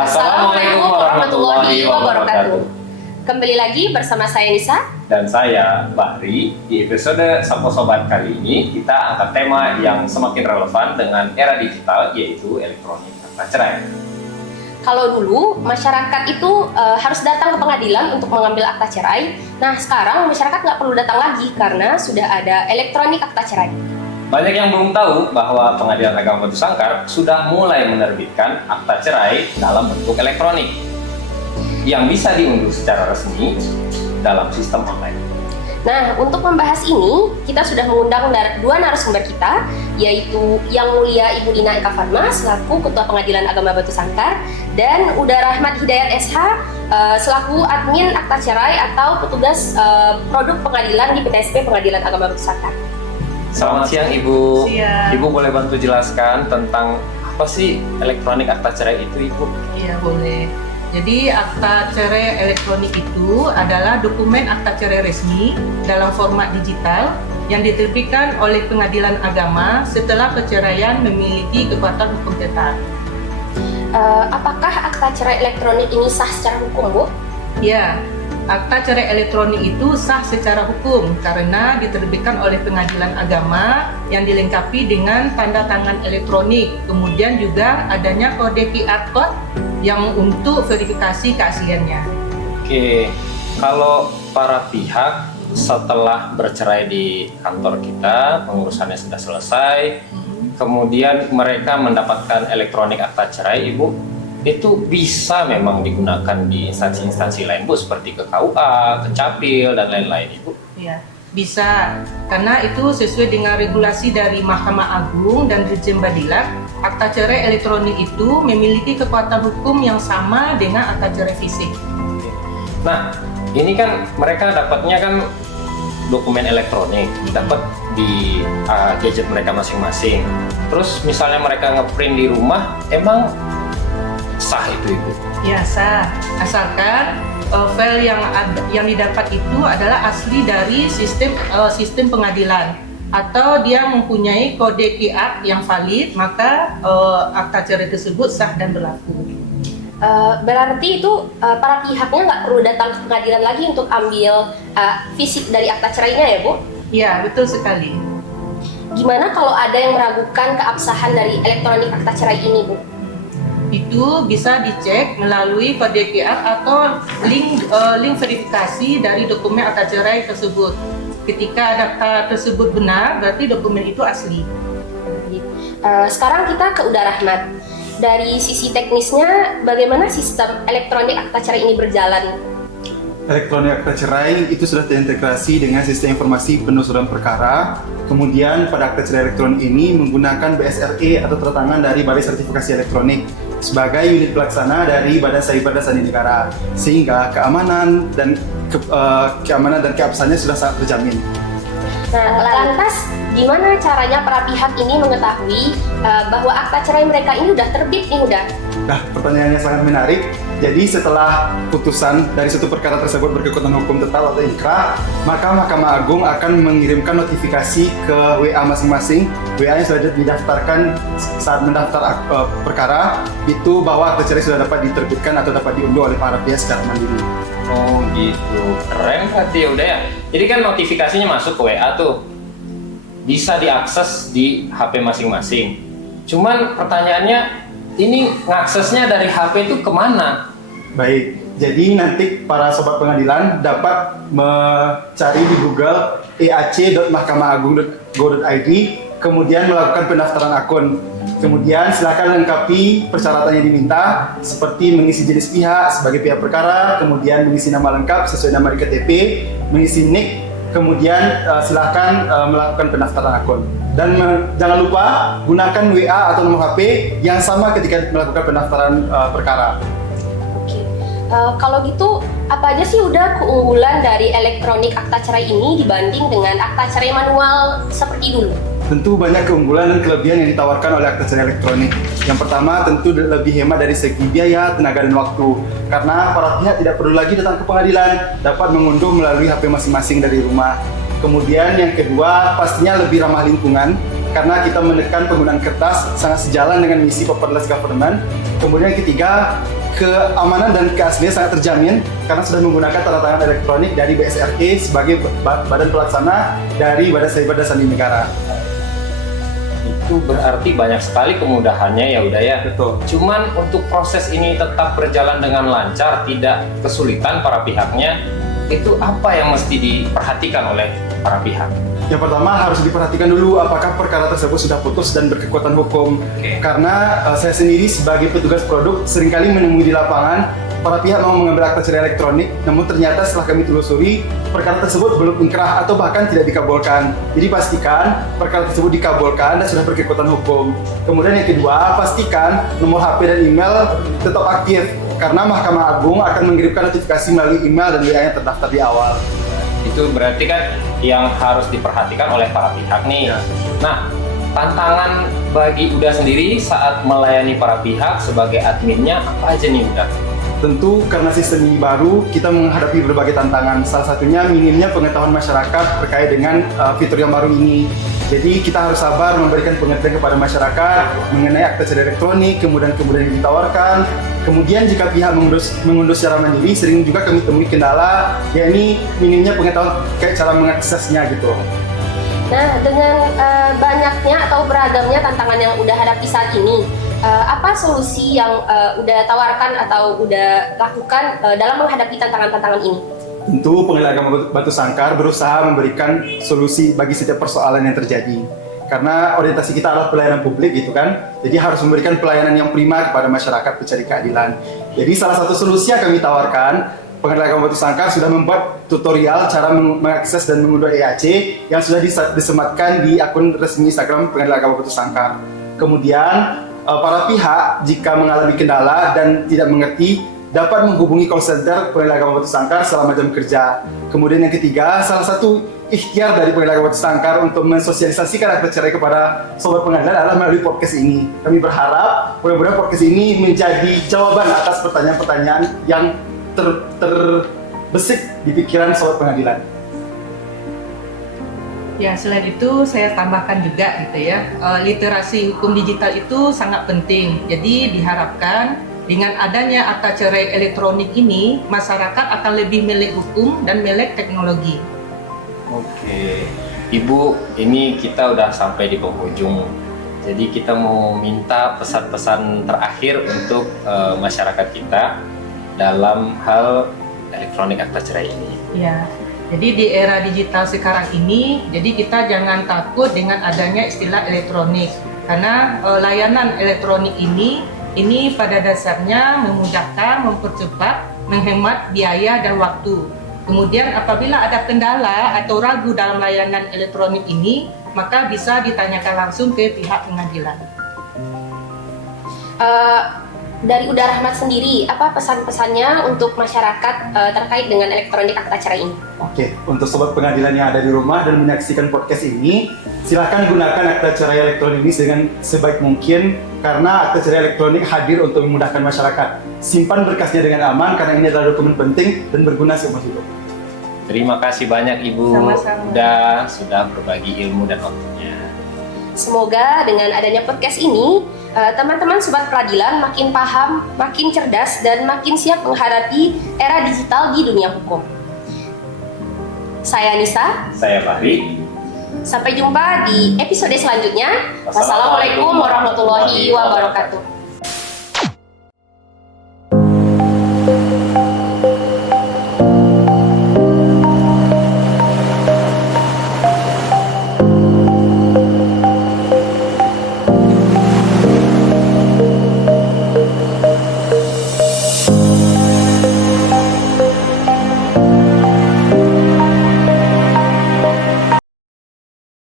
Assalamualaikum warahmatullahi wabarakatuh. Kembali lagi bersama saya Nisa dan saya Bahri. Di episode Sapo Sobat kali ini kita angkat tema yang semakin relevan dengan era digital, yaitu elektronik akta cerai. Kalau dulu masyarakat itu harus datang ke pengadilan untuk mengambil akta cerai. Nah sekarang masyarakat nggak perlu datang lagi karena sudah ada elektronik akta cerai. Banyak yang belum tahu bahwa Pengadilan Agama Batu Sangkar sudah mulai menerbitkan akta cerai dalam bentuk elektronik yang bisa diunduh secara resmi dalam sistem online. Nah, untuk membahas ini, kita sudah mengundang dua narasumber kita, yaitu Yang Mulia Ibu Dina Eka Fatma selaku Ketua Pengadilan Agama Batu Sangkar dan Uda Rahmat Hidayat SH selaku admin akta cerai atau petugas produk pengadilan di PTSP Pengadilan Agama Batu Sangkar. Selamat siang Ibu. Siang. Ibu boleh bantu jelaskan tentang apa sih elektronik akta cerai itu, Ibu? Iya, boleh. Jadi akta cerai elektronik itu adalah dokumen akta cerai resmi dalam format digital yang diterbitkan oleh Pengadilan Agama setelah perceraian memiliki kekuatan hukum tetap. Apakah akta cerai elektronik ini sah secara hukum, Bu? Ya, akta cerai elektronik itu sah secara hukum karena diterbitkan oleh Pengadilan Agama yang dilengkapi dengan tanda tangan elektronik. Kemudian juga adanya kode QR code yang untuk verifikasi keasliannya. Oke, kalau para pihak setelah bercerai di kantor kita, pengurusannya sudah selesai, kemudian mereka mendapatkan elektronik akta cerai, Ibu, itu bisa memang digunakan di instansi-instansi lain, Bu, seperti ke KUA, ke Capil, dan lain-lain, Ibu? Ya, bisa, karena itu sesuai dengan regulasi dari Mahkamah Agung dan Dirjen Badilak. Akta cerai elektronik itu memiliki kekuatan hukum yang sama dengan akta cerai fisik. Nah, ini kan mereka dapatnya kan dokumen elektronik, dapat di gadget mereka masing-masing. Terus misalnya mereka ngeprint di rumah, emang sah itu, Ibu? Ya, sah, asalkan file yang didapat itu adalah asli dari sistem pengadilan atau dia mempunyai kode QR yang valid, maka akta cerai tersebut sah dan berlaku. Berarti itu para pihaknya nggak perlu datang ke pengadilan lagi untuk ambil fisik dari akta cerainya, ya, Bu? Ya, betul sekali. Gimana kalau ada yang meragukan keabsahan dari elektronik akta cerai ini, Bu? Itu bisa dicek melalui kode QR atau link verifikasi dari dokumen akta cerai tersebut. Ketika data tersebut benar, berarti dokumen itu asli. Sekarang kita ke Uda Rahmat. Dari sisi teknisnya, bagaimana sistem elektronik akta cerai ini berjalan? Elektronik akta cerai itu sudah terintegrasi dengan sistem informasi penelusuran perkara. Kemudian pada akta cerai elektronik ini menggunakan BSRE atau tanda tangan dari Balai Sertifikasi Elektronik sebagai unit pelaksana dari Badan Cyber dan Sandi Negara, sehingga keamanan dan keabsahannya sudah sangat terjamin. Nah, lantas gimana caranya para pihak ini mengetahui bahwa akta cerai mereka ini udah terbit nih, udah? Nah, pertanyaannya sangat menarik. Jadi setelah putusan dari suatu perkara tersebut berkekuatan hukum tetap atau inkrah, maka Mahkamah Agung akan mengirimkan notifikasi ke WA masing-masing. WA yang sudah didaftarkan saat mendaftar perkara itu bahwa akta cerai sudah dapat diterbitkan atau dapat diunduh oleh para pihak secara mandiri. Oh gitu, keren berarti ya udah ya. Jadi kan notifikasinya masuk ke WA tuh, bisa diakses di HP masing-masing. Cuman pertanyaannya, ini ngaksesnya dari HP itu kemana? Baik, jadi nanti para sobat pengadilan dapat mencari di Google eac.mahkamaagung.go.id, kemudian melakukan pendaftaran akun. Kemudian silakan lengkapi persyaratan yang diminta, seperti mengisi jenis pihak sebagai pihak perkara, kemudian mengisi nama lengkap sesuai nama di KTP, mengisi NIK, kemudian silakan melakukan pendaftaran akun. Dan jangan lupa gunakan WA atau nomor HP yang sama ketika melakukan pendaftaran perkara. Oke, kalau gitu apa aja sih udah keunggulan dari elektronik akta cerai ini dibanding dengan akta cerai manual seperti dulu? Tentu banyak keunggulan dan kelebihan yang ditawarkan oleh akta cerai elektronik. Yang pertama tentu lebih hemat dari segi biaya, tenaga, dan waktu. Karena para pihak tidak perlu lagi datang ke pengadilan, dapat mengunduh melalui HP masing-masing dari rumah. Kemudian yang kedua pastinya lebih ramah lingkungan, karena kita menekan penggunaan kertas sangat sejalan dengan misi paperless government. Kemudian yang ketiga, keamanan dan keaslian sangat terjamin karena sudah menggunakan tanda tangan elektronik dari BSRE sebagai badan pelaksana dari Badan Cyber dan Sandi Negara. Itu berarti banyak sekali kemudahannya ya udah ya. Betul. Cuman untuk proses ini tetap berjalan dengan lancar, tidak kesulitan para pihaknya, itu apa yang mesti diperhatikan oleh para pihak? Yang pertama harus diperhatikan dulu apakah perkara tersebut sudah putus dan berkekuatan hukum. Karena saya sendiri sebagai petugas produk seringkali menemui di lapangan para pihak mau mengambil akta cerai elektronik, namun ternyata setelah kami telusuri perkara tersebut belum inkrah atau bahkan tidak dikabulkan. Jadi pastikan perkara tersebut dikabulkan dan sudah berkekuatan hukum. Kemudian yang kedua, pastikan nomor HP dan email tetap aktif karena Mahkamah Agung akan mengirimkan notifikasi melalui email dan WA yang terdaftar di awal. Itu berarti kan yang harus diperhatikan oleh para pihak nih. Ya. Nah, tantangan bagi Uda sendiri saat melayani para pihak sebagai adminnya apa aja nih Uda? Tentu karena sistem ini baru, kita menghadapi berbagai tantangan. Salah satunya minimnya pengetahuan masyarakat terkait dengan fitur yang baru ini. Jadi kita harus sabar memberikan pengertian kepada masyarakat mengenai akta cerai elektronik, kemudian ditawarkan. Kemudian jika pihak mengunduh secara mandiri, sering juga kami temui kendala, yakni minimnya pengetahuan terkait cara mengaksesnya gitu. Nah, dengan banyaknya atau beragamnya tantangan yang udah hadapi saat ini, apa solusi yang udah tawarkan atau udah lakukan dalam menghadapi tantangan-tantangan ini? Tentu Pengadilan Agama Batu Sangkar berusaha memberikan solusi bagi setiap persoalan yang terjadi. Karena orientasi kita adalah pelayanan publik gitu kan, jadi harus memberikan pelayanan yang prima kepada masyarakat pencari keadilan. Jadi salah satu solusi yang kami tawarkan, Pengadilan Agama Batu Sangkar sudah membuat tutorial cara mengakses dan mengunduh EAC yang sudah disematkan di akun resmi Instagram Pengadilan Agama Batu Sangkar. Kemudian para pihak jika mengalami kendala dan tidak mengerti dapat menghubungi call center Pengadilan Agama Batu Sangkar selama jam kerja. Kemudian yang ketiga, salah satu ikhtiar dari Pengadilan Agama Batu Sangkar untuk mensosialisasikan akta cerai kepada sobat pengadilan adalah melalui podcast ini. Kami berharap mudah-mudahan podcast ini menjadi jawaban atas pertanyaan-pertanyaan yang terbesit di pikiran sobat pengadilan. Ya, selain itu saya tambahkan juga gitu ya, literasi hukum digital itu sangat penting. Jadi diharapkan dengan adanya akta cerai elektronik ini, masyarakat akan lebih melek hukum dan melek teknologi. Oke, Ibu, ini kita udah sampai di penghujung. Jadi kita mau minta pesan-pesan terakhir untuk masyarakat kita dalam hal elektronik akta cerai ini. Ya, jadi di era digital sekarang ini, jadi kita jangan takut dengan adanya istilah elektronik. Karena layanan elektronik ini pada dasarnya memudahkan, mempercepat, menghemat biaya dan waktu. Kemudian apabila ada kendala atau ragu dalam layanan elektronik ini, maka bisa ditanyakan langsung ke pihak pengadilan. Dari Uda Rahmat sendiri, apa pesan-pesannya untuk masyarakat terkait dengan elektronik akta cerai ini? Oke, untuk sobat pengadilan yang ada di rumah dan menyaksikan podcast ini, silakan gunakan akta cerai elektronik ini dengan sebaik mungkin karena akta cerai elektronik hadir untuk memudahkan masyarakat. Simpan berkasnya dengan aman karena ini adalah dokumen penting dan berguna seumur hidup. Terima kasih banyak Ibu Sama-sama. sudah berbagi ilmu dan waktunya. Semoga dengan adanya podcast ini, teman-teman sobat peradilan makin paham, makin cerdas, dan makin siap menghadapi era digital di dunia hukum. Saya Nisa. Saya Fahri. Sampai jumpa di episode selanjutnya. Wassalamualaikum warahmatullahi wabarakatuh.